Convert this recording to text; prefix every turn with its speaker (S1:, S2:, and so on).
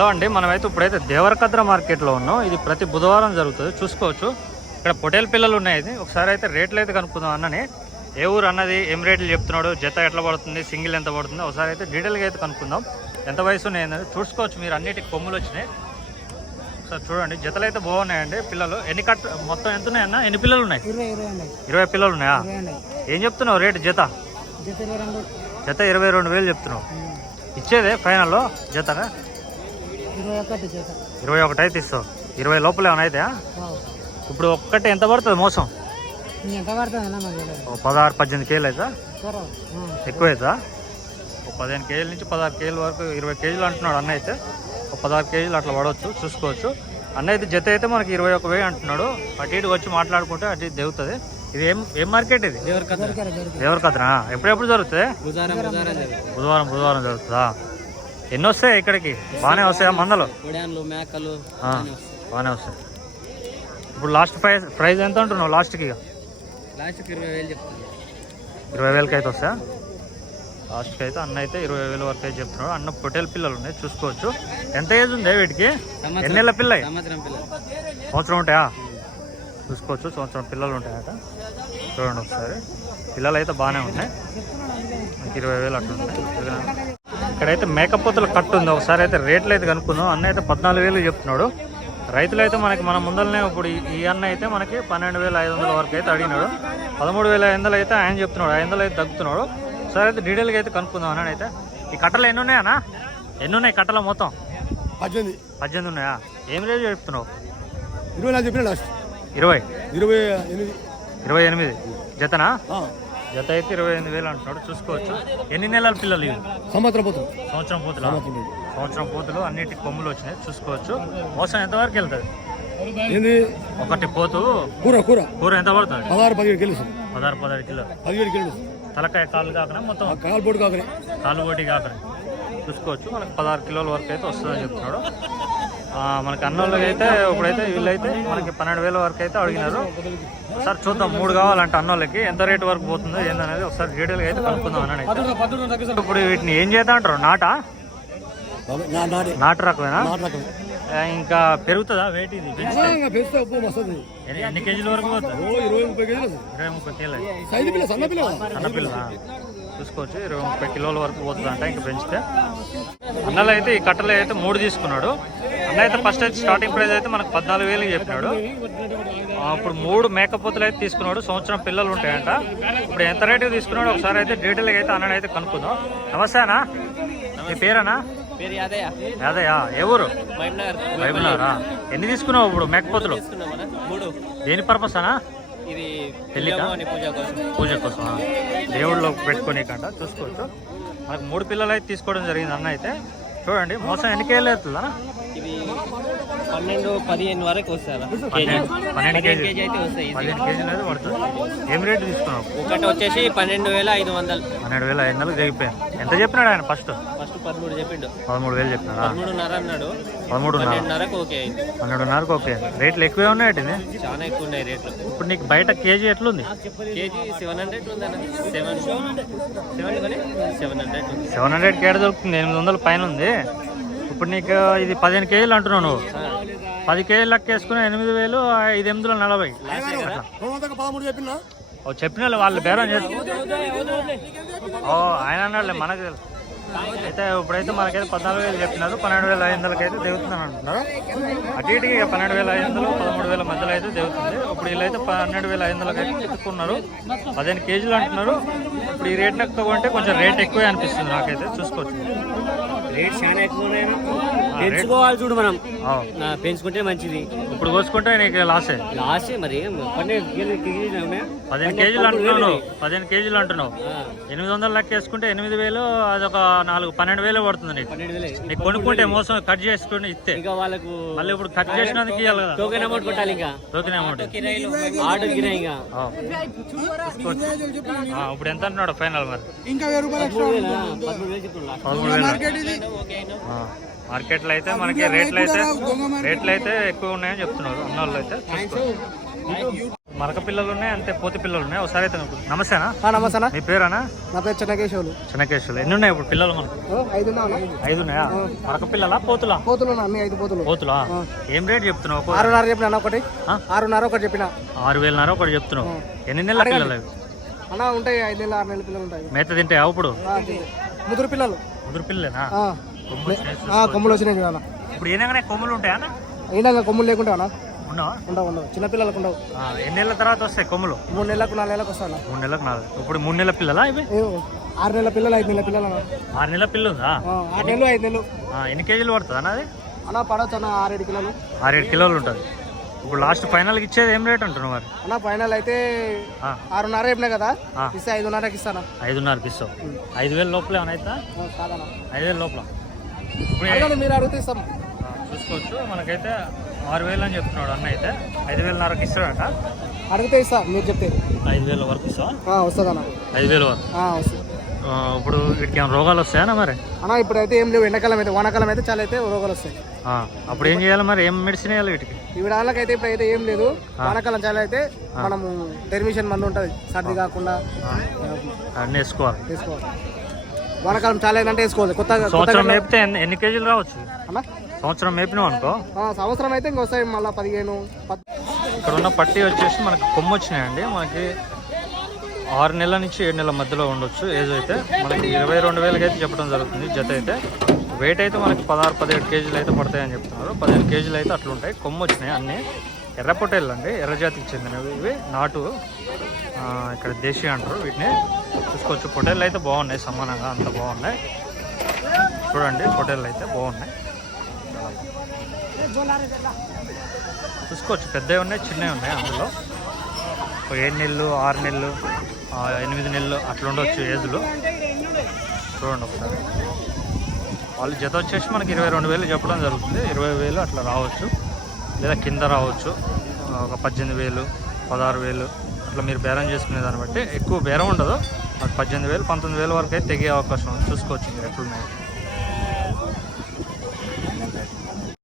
S1: Hello అండి మనమైతే ఇప్పుడైతే దేవరకద్ర మార్కెట్లో ఉన్నాం. ఇది ప్రతి బుధవారం జరుగుతుంది. చూసుకోవచ్చు. ఇక్కడ పొటేల్ పిల్లలు ఉన్నాయి. ఒకసారి అయితే రేట్లు అయితే కనుక్కుందాం అన్నని. ఏ ఊరు అన్నది ఏం రేట్లు చెప్తున్నాడు జత ఎట్లా పడుతుంది సింగిల్ ఎంత పడుతుంది ఒకసారి అయితే డీటెయిల్గా అయితే కనుక్కుందాం. ఎంత వయసు ఉన్నాయి చూసుకోవచ్చు. మీరు అన్నిటికి కొమ్ములు వచ్చినాయి. ఒకసారి చూడండి. జతలు అయితే బాగున్నాయండి పిల్లలు. ఎన్ని కట్ మొత్తం ఎంత ఉన్నాయన్న ఎన్ని పిల్లలు ఉన్నాయి?
S2: ఇరవై
S1: పిల్లలు ఉన్నాయా? ఏం చెప్తున్నావు రేటు జత?
S2: జత ఇరవై రెండు.
S1: జత ఇరవై రెండు వేలు చెప్తున్నావు. ఇచ్చేదే ఫైనల్లో జతగా?
S2: ఇరవై ఒకటి
S1: అయితే ఇస్తావు. ఇరవై లోపల ఏమైనా అయితే. ఇప్పుడు ఒక్కటి ఎంత పడుతుంది మోసం? పదహారు పద్దెనిమిది కేజీలు అవుతా. ఎక్కువ అవుతా ఒక పదిహేను కేజీల నుంచి పదహారు కేజీల వరకు ఇరవై కేజీలు అంటున్నాడు అన్న అయితే ఒక పదహారు కేజీలు అట్లా పడవచ్చు చూసుకోవచ్చు. అన్న అయితే జత అయితే మనకి ఇరవై ఒక వెయ్యి అంటున్నాడు. అటు ఇటు వచ్చి మాట్లాడుకుంటే అటు ఇటు దిగుతుంది. ఇది ఏం ఏం మార్కెట్ ఇది. ఎవరి కథనా ఎప్పుడెప్పుడు జరుగుతుంది?
S2: బుధవారం బుధవారం జరుగుతుంది.
S1: ఎన్ని వస్తాయి ఇక్కడికి? బాగానే వస్తాయా మందలు?
S2: ఉడాన్లు మేకలు
S1: బాగానే వస్తాయి. ఇప్పుడు లాస్ట్ ప్రైజ్ ప్రైజ్ ఎంత అంటున్నావు లాస్ట్కి ఇక?
S2: లాస్ట్కి ఇరవై వేలు చెప్తాను
S1: ఇరవై వేలకి అయితే వస్తా లాస్ట్కి అయితే అన్న అయితే ఇరవై వేల వరకు అయితే చెప్తున్నాడు. అన్న పొటేల్ పిల్లలు ఉన్నాయి చూసుకోవచ్చు. ఎంత ఏజ్ ఉంది వీటికి? ఎన్ని పిల్ల
S2: సంవత్సరం
S1: ఉంటాయా? చూసుకోవచ్చు సంవత్సరం పిల్లలు ఉంటాయట. చూడండి ఒకసారి. పిల్లలు అయితే బాగానే ఉన్నాయి. ఇరవై వేలు అట్లా ఉంటాయి ఓకేనా? ఇక్కడైతే మేకపోతుల కట్టు ఉంది. ఒకసారి అయితే రేట్లు అయితే కనుక్కుందాం. అన్న అయితే పద్నాలుగు వేలు చెప్తున్నాడు. రైతులు అయితే మనకి మన ముందరనే ఇప్పుడు ఈ- అన్న అయితే మనకి పన్నెండు వేల ఐదు వందల వరకు అయితే అడిగినాడు. పదమూడు వేల ఐదు వందలు అయితే ఆయన చెప్తున్నాడు. ఐదు వందలు అయితే తగ్గుతున్నాడు. సరే అయితే డీటెయిల్గా అయితే కనుక్కుందాం అన్న అయితే. ఈ కట్టలు ఎన్ని ఉన్నాయన్నా ఎన్ని ఉన్నాయి కట్టలు మొత్తం?
S3: పద్దెనిమిది.
S1: పద్దెనిమిది ఉన్నాయా? ఏం రేటు చెప్తున్నావు?
S3: ఇరవై
S1: ఇరవై?
S3: ఇరవై ఎనిమిది.
S1: ఇరవై ఎనిమిది. జతనా? జత అయితే ఇరవై ఎనిమిది వేలు అంటున్నాడు. చూసుకోవచ్చు. ఎన్ని నెలల పిల్లలు ఇవి?
S3: సంవత్సరం పోతాం
S1: సంవత్సరం పూతులు? సంవత్సరం పూతులు. అన్నిటి కొమ్ములు వచ్చినాయి. చూసుకోవచ్చు. మోసం ఎంతవరకు వెళ్తుంది?
S3: ఏంది?
S1: ఒకటి పోతు
S3: కూర కూర.
S1: కూర ఎంత పడుతుంది?
S3: పదహారు పదిహేడు కిలో వస్తుంది
S1: పదహారు పదహారు కిలో
S3: పదిహేడు కిలో
S1: తలకాయ కాళ్ళు కాకుండా మొత్తం?
S3: కాలు పోటు కాకనే.
S1: కాలు కాకుండా చూసుకోవచ్చు. మనకు పదహారు కిలోల వరకు అయితే వస్తుందని చెప్తున్నాడు. మనకి అన్నోళ్ళకి అయితే ఇప్పుడైతే వీళ్ళైతే మనకి పన్నెండు వేల వరకు అయితే అడిగినారు. ఒకసారి చూద్దాం మూడు కావాలంటే అన్నోళ్ళకి. ఎంత రేటు వరకు పోతుందో ఏందనేది ఒకసారి డీటెయిల్గా అయితే కనుక్కుందాం అయితే. ఇప్పుడు వీటిని ఏం చేద్దాం అంటారు? నాటా?
S3: నాటే
S1: నాటు రకమేనా? ఇంకా పెరుగుతుందా వెయిట్ ఇది. ఎన్ని- కేజీల వరకు పోతుంది?
S3: ఇరవై ముప్పై కేజీలు
S1: చూసుకోవచ్చు ఇరవై ముప్పై కిలోల వరకు పోతుందంట ఇంకా పెంచితే. అన్నలు అయితే ఈ కట్టలు అయితే మూడు తీసుకున్నాడు. అన్న అయితే ఫస్ట్ అయితే స్టార్టింగ్ ప్రైస్ అయితే మనకు పద్నాలుగు వేలు చెప్పినాడు. ఇప్పుడు మూడు మేకపోతులు అయితే తీసుకున్నాడు. సంవత్సరం పిల్లలు ఉంటాయంట. ఇప్పుడు ఎంత రేటు తీసుకున్నాడు ఒకసారి అయితే డీటెయిల్గా అయితే అన్నని అయితే కనుక్కుందాం. నమస్తే అన్న. మీ పేరేనా
S2: పేరు యాదయ్య.
S1: ఏ ఊరు? వైపునారా ఎన్ని తీసుకున్నావు ఇప్పుడు మేకపోతులు దేని పర్పస్ అనా పెళ్ళికా?
S2: పూజ కోసం.
S1: పూజ కోసం. దేవుళ్ళు పెట్టుకునే కంట చూసుకోవచ్చు. మనకు మూడు పిల్లలు అయితే తీసుకోవడం జరిగింది అన్న అయితే. చూడండి మోసం ఎన్ని కేజీలు అవుతుందా
S2: ఇది పన్నెండు పదిహేను వరకు వస్తారా
S1: పన్నెండు కేజీ.
S2: అయితే వస్తాయి.
S1: పదిహేను కేజీలు అయితే పడుతుంది. ఏం రేటు తీసుకున్నావు?
S2: ఒకటి వచ్చేసి పన్నెండు వేల ఐదు వందలు.
S1: పన్నెండు వేల ఐదు వందలు జరిగిపోయాయి ఎంత చెప్పినాడు ఆయన ఫస్ట్?
S2: ఫస్ట్ పదమూడు చెప్పిండు.
S1: పదమూడు వేలు చెప్పినాడా?
S2: పదమూడున్నర అన్నాడు.
S1: పదమూడున్నర.
S2: పన్నెండున్నరకు ఓకే
S1: పన్నెండున్నరకు ఓకే రేట్లు ఎక్కువే ఉన్నాయి
S2: చాలా ఎక్కువ ఉన్నాయి రేట్లు.
S1: ఇప్పుడు నీకు బయట కేజీ ఎట్లుంది?
S2: KG seven hundred seven. Seven hundred
S1: seven hundred కేడ దొరుకుతుంది? ఎనిమిది వందల పైన ఉంది. ఇప్పుడు నీకు ఇది పదిహేను కేజీలు అంటున్నావు నువ్వు. పది కేజీలు లెక్క వేసుకుని ఎనిమిది వేలు ఐదు ఎనిమిది నలభై. అట్లా
S3: వందల చెప్పిన
S1: ఓ చెప్పిన వాళ్ళు వాళ్ళు బేరం చేసి. ఓ ఆయన అన్నాడులే మనకు తెలుసు. అయితే ఇప్పుడైతే మనకైతే పద్నాలుగు వేలు చెప్పినారు పన్నెండు వేల ఐదు వందలకి అయితే దిగుతున్నాను అంటున్నారు. అటు ఇటు ఇక పన్నెండు వేల ఐదు వందలు పదమూడు వేల మధ్యలో అయితే దిగుతుంది. ఇప్పుడు వీళ్ళైతే పన్నెండు వేల ఐదు వందలకి అయితే ఎత్తుకున్నారు. పదిహేను కేజీలు అంటున్నారు. ఇప్పుడు ఈ రేట్ లెక్క కొంటే కొంచెం రేట్ ఎక్కువే అనిపిస్తుంది నాకైతే చూసుకోవచ్చు.
S2: రేట్ చాలా ఎక్కువ పెంచుకోవాలి చూడు మనం. పెంచుకుంటే మంచిది.
S1: ఇప్పుడు కోసుకుంటే నీకు లాసే
S2: లాస్ట్ మరి
S1: పదిహేను కేజీలు అంటున్నావు పదిహేను కేజీలు అంటున్నావు. ఎనిమిది వందలు లెక్క వేసుకుంటే ఎనిమిది వేలు అదొక నాలుగు పన్నెండు వేలు పడుతుంది నీకు. నీకు కొనుక్కుంటే మోసం కట్ చేసుకుని ఇస్తే.
S2: ఇంకా వాళ్ళకు
S1: మళ్ళీ ఇప్పుడు కట్ చేసినందుకు ఇవ్వాలి
S2: టోకెన్ అమౌంట్ కొట్టాలి ఇంకా.
S1: Token amount.
S2: ఆటో కిరాయి ఇంకా.
S1: ఆ. ఆ, ఇప్పుడు ఎంత అంటున్నాడు ఫైనల్ మరి?
S3: ఇంకా వెయ్యి రూపాయలు
S1: మార్కెట్లో అయితే మనకి రేట్లు అయితే రేట్లు అయితే ఎక్కువ ఉన్నాయని చెప్తున్నారు. అన్న వాళ్ళు అయితే. మరక పిల్లలు ఉన్నాయి అంతే పోతి పిల్లలు ఉన్నాయి. ఒకసారి అయితే నమస్తేనా
S3: నమస్తే
S1: మీ పేరేనా
S3: నా పేరు చెన్నకేశ్వరులు
S1: చిన్నకేశ్వరులు ఎన్ని ఉన్నాయి ఇప్పుడు పిల్లలు మనకు?
S3: ఐదు
S1: ఐదు ఉన్నాయా? మరక పిల్లలా పోతులా?
S3: పోతులు అన్ని ఐదు పోతులు.
S1: పోతులా? ఏం రేట్ చెప్తున్నావు
S3: ఆరున్నర చెప్పిన అన్న ఒకటి?
S1: ఆ?
S3: ఆరున్నర ఒకటి చెప్పిన.
S1: ఆరు వేలన్నర ఒకటి చెప్తున్నావు. ఎన్ని నెలల పిల్లలు అవి?
S3: అన్న ఉంటాయి ఐదు నెలలు ఆరు నెలల పిల్లలు ఉంటాయి.
S1: మేత తింటాయా
S3: తింటాయి. ముదురు పిల్లలు.
S1: ముదురు పిల్లలేనా?
S3: ఆ.
S1: కొమ్ము వచ్చినాయి.
S3: ఆ, కొమ్ములు వచ్చినాయి చూడాల.
S1: ఇప్పుడు ఏనాగానే కొమ్ములు ఉంటాయా అన్న?
S3: ఏంటంగా కొమ్ములు లేకుండా అన్న.
S1: ఉండవా?
S3: ఉండవు ఉండవు. చిన్న పిల్లలకు ఉండవు.
S1: ఎన్ని నెలల తర్వాత వస్తాయి కొమ్ములు?
S3: మూడు నెలలకు నాలుగు నెలలకు వస్తాను
S1: మూడు నెలలకు నాలుగు ఇప్పుడు మూడు నెలల పిల్లలా ఇవి?
S3: ఆరు నెలల పిల్లలు ఐదు నెలల పిల్లలు అన్న.
S1: ఆరు నెలల పిల్ల ఉందా?
S3: ఆ, ఆరు నెలలు ఐదు నెలలు.
S1: ఎన్ని కేజీలు పడుతుంది అన్న అది?
S3: అన్న పడవచ్చు అన్న ఆరేడు కిలోలు.
S1: ఆరేడు కిలోలు ఉంటుంది. ఇప్పుడు లాస్ట్ ఫైనల్కి ఇచ్చేది ఏం రేట్ అంటున్నావు మరి?
S3: అన్న ఫైనల్ అయితే ఆరున్నర చెప్పినా కదా. ఇస్తే ఐదున్నరకి ఇస్తాను?
S1: ఐదున్నరకి ఇస్తావు. ఐదు వేల లోపల ఏమైనా అవుతా ఐదు వేల లోపల. ఇప్పుడు
S3: మీరు అడిగితే ఇస్తాం.
S1: చూసుకోవచ్చు. మనకైతే ఆరు వేలు అని చెప్తున్నాడు అన్న అయితే. ఐదు వేలన్నరకి ఇస్తాడట.
S3: అడిగితే ఇస్తా మీరు చెప్తే.
S1: ఐదు వేల వరకు ఇస్తావా?
S3: వస్తుంది అన్న
S1: ఐదు వేల వరకు.
S3: వస్తుంది.
S1: ఇప్పుడు వీటికి ఏమైనా రోగాలు వస్తాయా మరి?
S3: అన్న ఇప్పుడైతే ఏం లేవు. ఎండాకాలం అయితే వానాకాలం అయితే చాలా అయితే రోగాలు వస్తాయి.
S1: అప్పుడు ఏం చేయాలి మరి? ఏం మెడిసిన్ వేయాలి వీటికి?
S3: ఈ విడాలకైతే ఇప్పుడైతే ఏం లేదు. వానాకాలం చాలా అయితే మనము టెర్మిషన్ మందు ఉంటుంది. సర్ది కాకుండా
S1: అన్నీ వేసుకోవాలి.
S3: వేసుకోవాలి. వానాకాలం చాలా అయిందంటే వేసుకోవాలి. కొత్తగా
S1: సంవత్సరం మేపితే ఎన్ని కేజీలు రావచ్చు?
S3: అన్న?
S1: సంవత్సరం మేపినాం అనుకో.
S3: సంవత్సరం అయితే ఇంక వస్తాయి మళ్ళీ పదిహేను పద్-
S1: ఇక్కడ ఉన్న పట్టి వచ్చేసి మనకి కొమ్ము వచ్చినాయండి. మనకి ఆరు నెలల నుంచి ఏడు నెలల మధ్యలో ఉండొచ్చు ఏజ్ అయితే. మనకి ఇరవై రెండు వేలకి అయితే చెప్పడం జరుగుతుంది జత అయితే. వెయిట్ అయితే మనకి పదహారు పదిహేడు కేజీలు అయితే పడతాయని చెప్తున్నారు. పదిహేను కేజీలు అయితే అట్లుంటాయి. కొమ్ము వచ్చినాయి అన్నీ. ఎర్రపొట్టేళ్ళు అండి ఎర్ర జాతికి చెందినవి. ఇవి నాటు ఇక్కడ దేశీ అంటారు వీటిని. చూసుకోవచ్చు. పొటేళ్ళు అయితే బాగున్నాయి సమానంగా అంత బాగున్నాయి. చూడండి పొటేళ్ళు అయితే బాగున్నాయి. చూసుకోవచ్చు. పెద్దవి ఉన్నాయి చిన్నవి ఉన్నాయి అందులో. ఏడు నెలలు ఆరు నెలలు. ఎనిమిది నెలలు అట్లా ఉండొచ్చు ఏజ్లో. చూడండి ఒకసారి. వాళ్ళు జత వచ్చేసి మనకి ఇరవై రెండు వేలు చెప్పడం జరుగుతుంది. ఇరవై వేలు అట్లా రావచ్చు. లేదా కింద రావచ్చు. ఒక పద్దెనిమిది వేలు పదహారు వేలు అట్లా మీరు బేరం చేసుకునే దాన్ని బట్టి ఎక్కువ బేరం ఉండదు. పద్దెనిమిది వేలు పంతొమ్మిది వేల వరకు అయితే తెగే అవకాశం ఉంది. చూసుకోవచ్చు మీరు ఎట్లున్నాయి